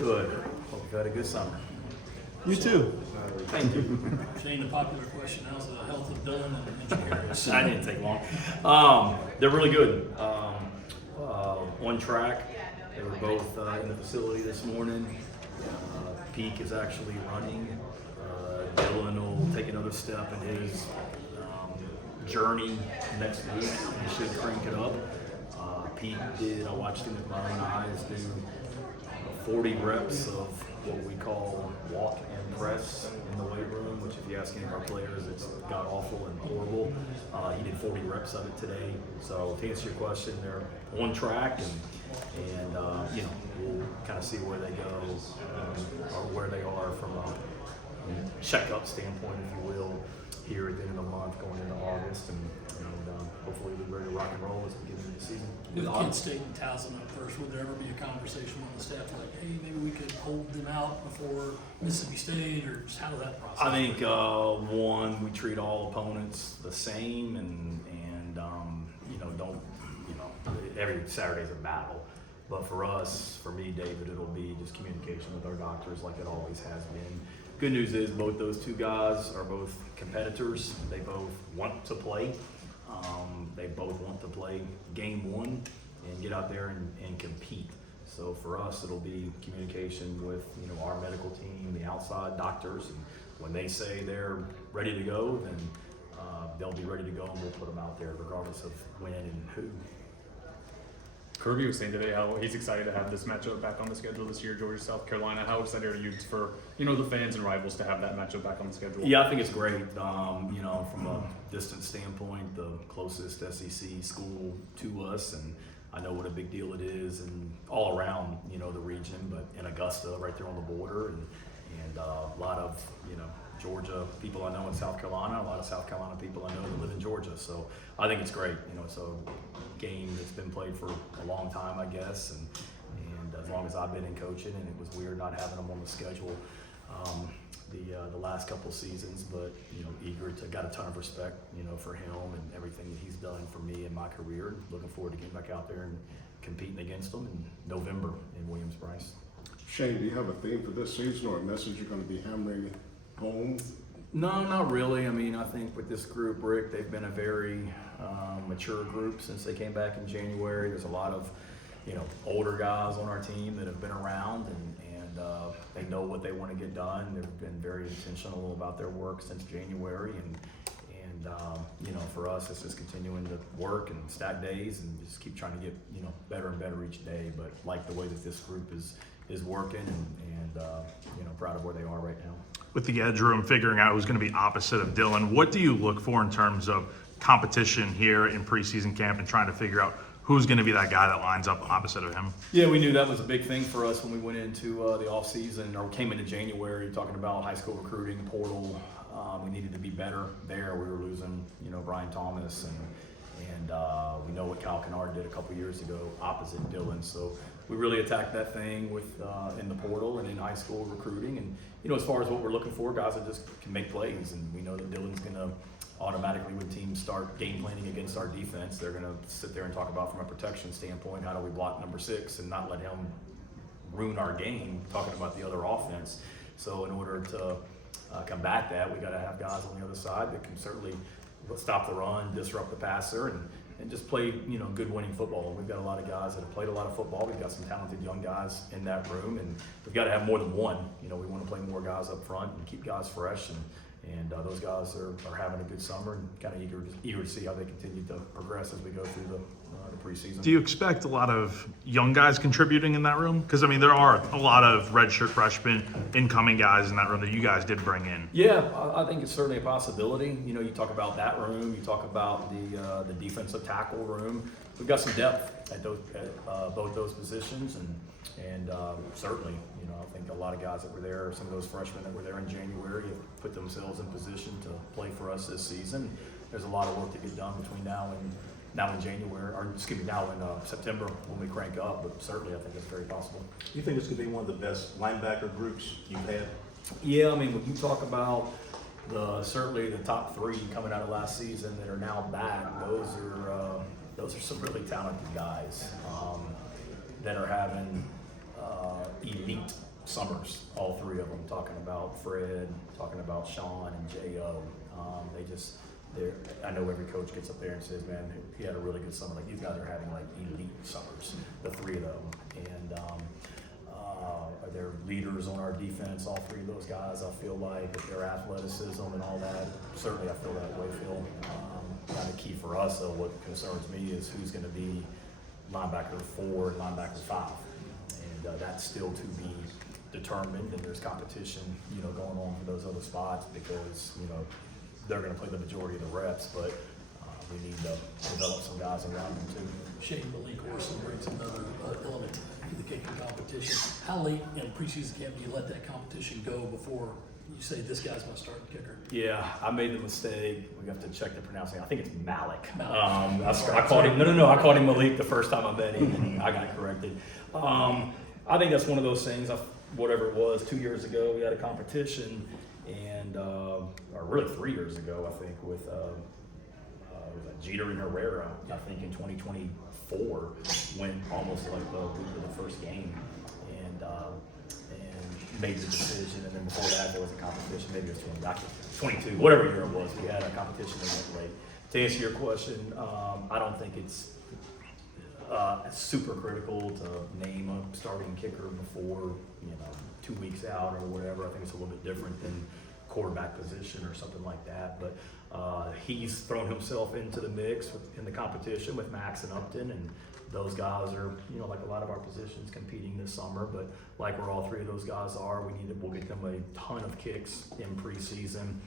Good. Hope you've had a good summer. You too. Thank you. Shane, the popular question, how's the health of Dylan and Harris? I didn't take long. They're really good. On track. They were both in the facility this morning. Peak is actually running. Dylan will take another step in his journey next week. He should crank it up. Pete did, I watched him with my own eyes, do 40 reps of what we call walk and press in the weight room, which if you ask any of our players, it's god awful and horrible. He did 40 reps of it today. So to answer your question, they're on track, and we'll kind of see where they go or where they are from a checkup standpoint, if you will, here at the end of the month going into August, and hopefully we'll be ready to rock and roll as we get into the season. With Kent State and Towson up first, would there ever be a conversation on the staff like, hey, maybe we could hold them out before Mississippi State, or just how does that process? I think we treat all opponents the same, and every Saturday's a battle. But for us, for me, David, it'll be just communication with our doctors like it always has been. Good news is both those two guys are both competitors. They both want to play. They both want to play game one and get out there and compete. So for us, it'll be communication with our medical team, the outside doctors, and when they say they're ready to go, then they'll be ready to go, and we'll put them out there regardless of when and who. Kirby was saying today how he's excited to have this matchup back on the schedule this year, Georgia, South Carolina. How excited are you for the fans and rivals to have that matchup back on the schedule? Yeah, I think it's great. From a distance standpoint, the closest SEC school to us, and I know what a big deal it is, and all around the region, but in Augusta, right there on the border, and a lot of Georgia people I know in South Carolina, a lot of South Carolina people I know that live in Georgia. So I think it's great. It's a game that's been played for a long time, I guess, and as long as I've been in coaching, and it was weird not having them on the schedule the last couple seasons, but got a ton of respect for him and everything that he's done for me in my career. Looking forward to getting back out there and competing against them in November in Williams-Brice. Shane, do you have a theme for this season or a message you're going to be hammering home? No, not really. I mean, I think with this group, Rick, they've been a very mature group since they came back in January. There's a lot of, older guys on our team that have been around, and they know what they want to get done. They've been very intentional about their work since January, and for us, it's just continuing to work and stack days and just keep trying to get, better and better each day. But like the way that this group is working, and proud of where they are right now. With the edge room figuring out who's going to be opposite of Dylan, what do you look for in terms of competition here in preseason camp and trying to figure out who's going to be that guy that lines up opposite of him? Yeah, we knew that was a big thing for us when we went into the offseason, or came into January, talking about high school recruiting, portal. We needed to be better there. We were losing, Brian Thomas, and we know what Kyle Kennard did a couple years ago opposite Dylan. So we really attacked that thing with in the portal and in high school recruiting. And as far as what we're looking for, guys that just can make plays, and we know that Dylan's going to automatically, when teams start game planning against our defense, they're going to sit there and talk about, from a protection standpoint, how do we block number 6 and not let him ruin our game, talking about the other offense. So in order to combat that, we got to have guys on the other side that can certainly stop the run, disrupt the passer, and just play, good winning football. We've got a lot of guys that have played a lot of football. We've got some talented young guys in that room, and we've got to have more than one. We want to play more guys up front and keep guys fresh, and those guys are having a good summer, and kind of eager to see how they continue to progress as we go through the preseason. Do you expect a lot of young guys contributing in that room? Because, there are a lot of redshirt freshmen, incoming guys in that room that you guys did bring in. Yeah, I think it's certainly a possibility. You talk about that room, you talk about the defensive tackle room. We've got some depth at both those positions, and certainly, I think a lot of guys that were there, some of those freshmen that were there in January, have put themselves in position to play for us this season. There's a lot of work to get done between now and September when we crank up, but certainly I think it's very possible. You think this could be one of the best linebacker groups you've had? Yeah, when you talk about certainly the top 3 coming out of last season that are now back, those are some really talented guys that are having elite summers, all three of them, talking about Fred, talking about Sean and J.O. I know every coach gets up there and says, man, he had a really good summer. Like, these guys are having like elite summers, the three of them. And they're leaders on our defense, all three of those guys. I feel like with their athleticism and all that, certainly I feel that way, Phil. Kind of key for us, though, what concerns me is who's going to be linebacker 4 and linebacker 5. And that's still to be determined, and there's competition, going on for those other spots because, they're going to play the majority of the reps, but we need to develop some guys around them too. Shane Malik Orson brings another element to the kicking competition. How late in preseason camp do you let that competition go before you say this guy's my starting kicker? Yeah, I made the mistake. We have to check the pronunciation. I think it's Malik. Malik. I called him. No. I called him Malik the first time I met him, and I got corrected. I think that's one of those things. Whatever it was, 2 years ago, we had a competition, and or really 3 years ago, I think, with Jeter and Herrera. I think in 2024 went almost like the week of the first game, and made the decision. And then before that, there was a competition. Maybe it was 22, whatever year it was. We had a competition that went late. To answer your question, I don't think it's super critical to name a starting kicker before 2 weeks out or whatever. I think it's a little bit different than quarterback position or something like that. But he's thrown himself into the mix in the competition with Max and Upton, and those guys are, like a lot of our positions, competing this summer. But like where all three of those guys are, we'll get them a ton of kicks in preseason.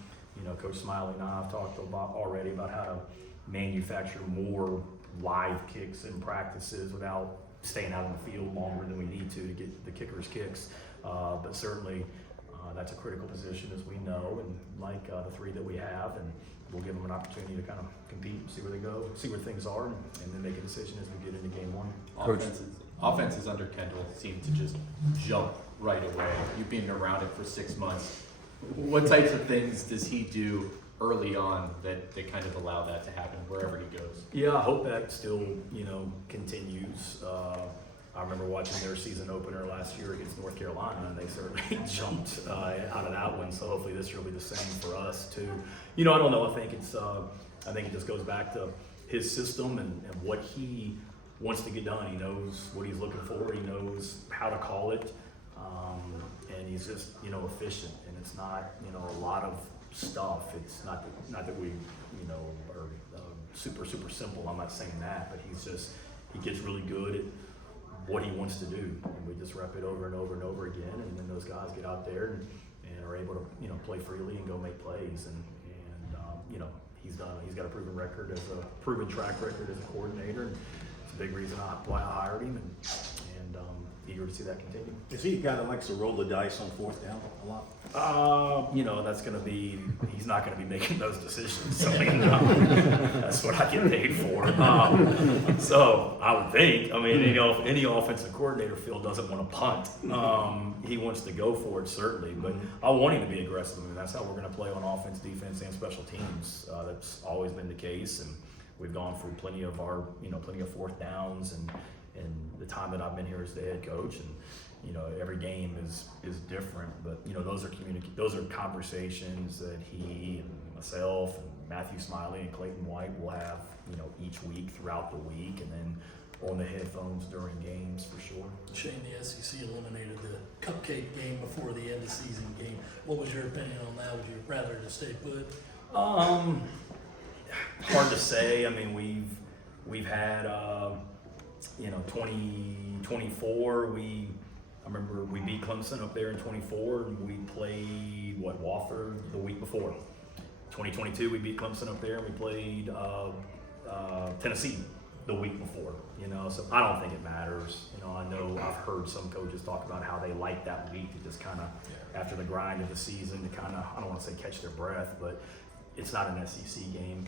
Coach Smiley and I have talked already about how to manufacture more live kicks in practices without staying out on the field longer than we need to get the kickers' kicks. But certainly that's a critical position, as we know, and like the three that we have, and we'll give them an opportunity to kind of compete, see where they go, see where things are, and then make a decision as we get into game one. Offenses under Kendall seem to just jump right away. You've been around it for 6 months. What types of things does he do early on that kind of allow that to happen wherever he goes? Yeah, I hope that still, continues. I remember watching their season opener last year against North Carolina, and they certainly jumped out of that one. So hopefully this year will be the same for us too. I don't know. I think it just goes back to his system and what he wants to get done. He knows what he's looking for. He knows how to call it, and he's just efficient. And it's not a lot of stuff. It's not that we are super simple. I'm not saying that, but he gets really good at what he wants to do, and we just rep it over and over and over again, and then those guys get out there and are able to play freely and go make plays, and he's got a proven record as a proven track record as a coordinator, and it's a big reason why I hired him, and eager to see that continue. Is he a guy that likes to roll the dice on fourth down a lot? That's going to be, he's not going to be making those decisions. So, that's what I get paid for. So I would think, any offensive coordinator, Phil, doesn't want to punt. He wants to go for it, certainly, but I want him to be aggressive. That's how we're going to play on offense, defense, and special teams. That's always been the case, and we've gone through plenty of fourth downs and the time that I've been here as the head coach, and every game is different, but those are conversations that he and myself and Matthew Smiley and Clayton White will have each week throughout the week, and then on the headphones during games for sure. Shane, the SEC eliminated the cupcake game before the end of season game. What was your opinion on that? Would you rather just stay put? Hard to say. We've had 2024, I remember we beat Clemson up there in 24, and we played Wofford the week before. 2022, we beat Clemson up there, and we played Tennessee the week before. So I don't think it matters. I know I've heard some coaches talk about how they like that week to just kind of, after the grind of the season, to kind of, I don't want to say catch their breath, but it's not an SEC game.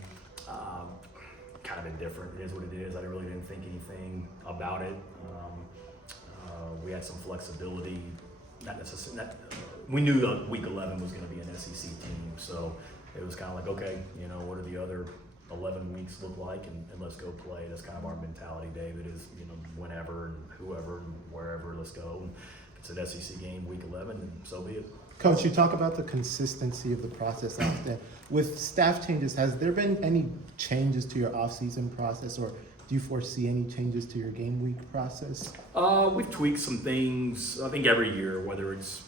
Kind of indifferent. It is what it is. I really didn't think anything about it. We had some flexibility. Not necessarily. We knew that week 11 was going to be an SEC team, so it was kind of like, okay, what do the other 11 weeks look like, and let's go play. That's kind of our mentality, David. Is whenever and whoever and wherever, let's go. And if it's an SEC game, week 11, and so be it. Coach, you talk about the consistency of the process often. With staff changes, has there been any changes to your off-season process, or do you foresee any changes to your game week process? We've tweaked some things, I think every year, whether it's,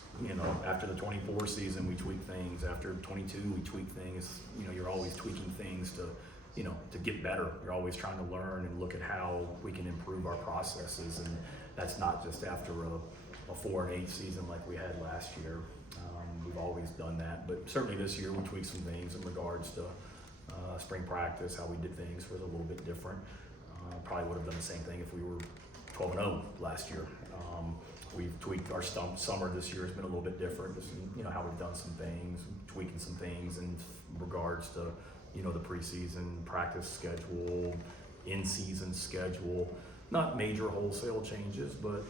after the 24 season, we tweak things. After 22, we tweak things. You're always tweaking things to get better. You're always trying to learn and look at how we can improve our processes. And that's not just after a 4-8 season like we had last year. We've always done that. But certainly this year, we tweaked some things in regards to spring practice, how we did things was a little bit different. Probably would have done the same thing if we were 12-0 last year. We've tweaked our summer this year has been a little bit different. Just how we've done some things, tweaking some things in regards to the preseason practice schedule, in-season schedule. Not major wholesale changes, but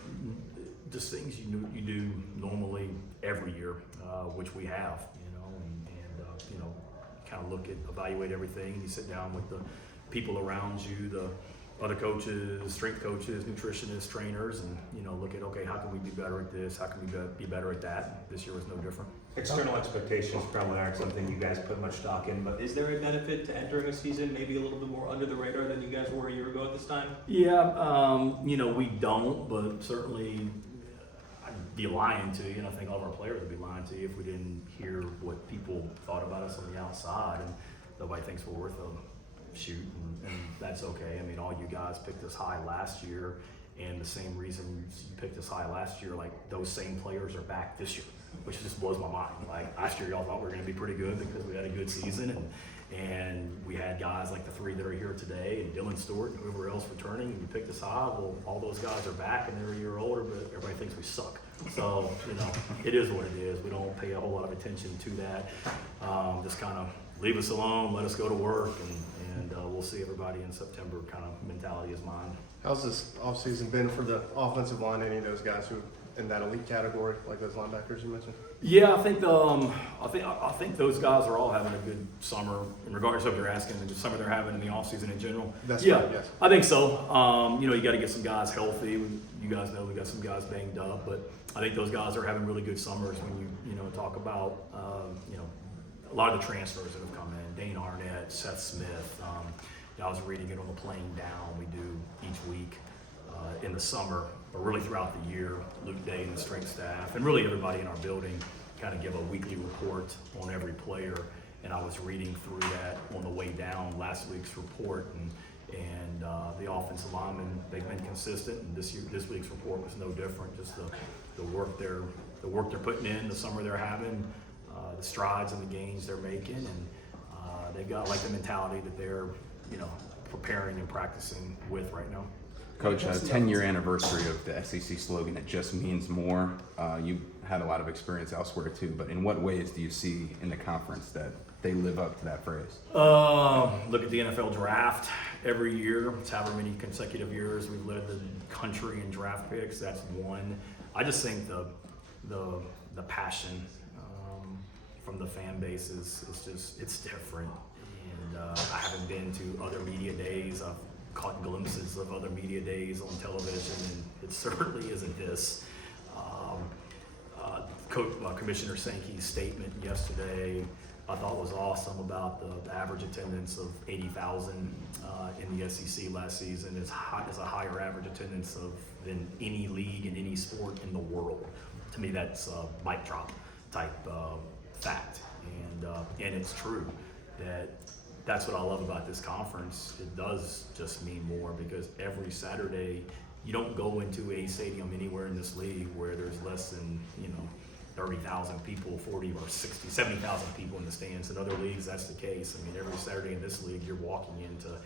just things you do normally every year, which we have. And kind of evaluate everything, and you sit down with the people around you, the other coaches, strength coaches, nutritionists, trainers, and look at, okay, how can we be better at this? How can we be better at that? This year was no different. External expectations probably aren't something you guys put much stock in, but is there a benefit to entering a season maybe a little bit more under the radar than you guys were a year ago at this time? Yeah, we don't, but certainly I'd be lying to you, and I think all of our players would be lying to you if we didn't hear what people thought about us on the outside, and nobody thinks we're worth a shoot, and that's okay. I mean, all you guys picked us high last year, and the same reason you picked us high last year, like those same players are back this year, which just blows my mind. Like last year, y'all thought we were going to be pretty good because we had a good season, and we had guys like the three that are here today, and Dylan Stewart and whoever else returning, and you picked us high. Well, all those guys are back, and they're a year older, but everybody thinks we suck. So, it is what it is. We don't pay a whole lot of attention to that. Just kind of leave us alone, let us go to work, and we'll see everybody in September kind of mentality is mine. How's this offseason been for the offensive line, any of those guys who in that elite category, like those linebackers you mentioned? Yeah, I think those guys are all having a good summer, in regardless of what you're asking, the summer they're having in the offseason in general. That's yeah, right, yes. I think so. You got to get some guys healthy. You guys know we got some guys banged up, but I think those guys are having really good summers when you talk about a lot of the transfers that have come in. Dane Arnett, Seth Smith. I was reading it on the plane down. We do each week in the summer, but really throughout the year. Luke Day and the strength staff, and really everybody in our building, kind of give a weekly report on every player. And I was reading through that on the way down last week's report, and the offensive linemen, they've been consistent, and this week's report was no different. Just the work they're putting in, the summer they're having, the strides and the gains they're making, and they've got like the mentality that they're preparing and practicing with right now. Coach, 10-year anniversary of the SEC slogan, "It just means more." You had a lot of experience elsewhere too, but in what ways do you see in the conference that they live up to that phrase? Look at the NFL draft every year. It's however many consecutive years we've led the country in draft picks. That's one. I just think the passion from the fan base is it's different. And I haven't been to other media days. I've caught glimpses of other media days on television, and it certainly isn't this. Commissioner Sankey's statement yesterday I thought was awesome about the average attendance of 80,000 in the SEC last season is a higher average attendance than any league in any sport in the world. To me, that's a mic drop type fact, and it's true that. That's what I love about this conference. It does just mean more because every Saturday you don't go into a stadium anywhere in this league where there's less than 30,000 people, 40 or 60, 70,000 people in the stands. In other leagues, that's the case. I mean, every Saturday in this league, you're walking into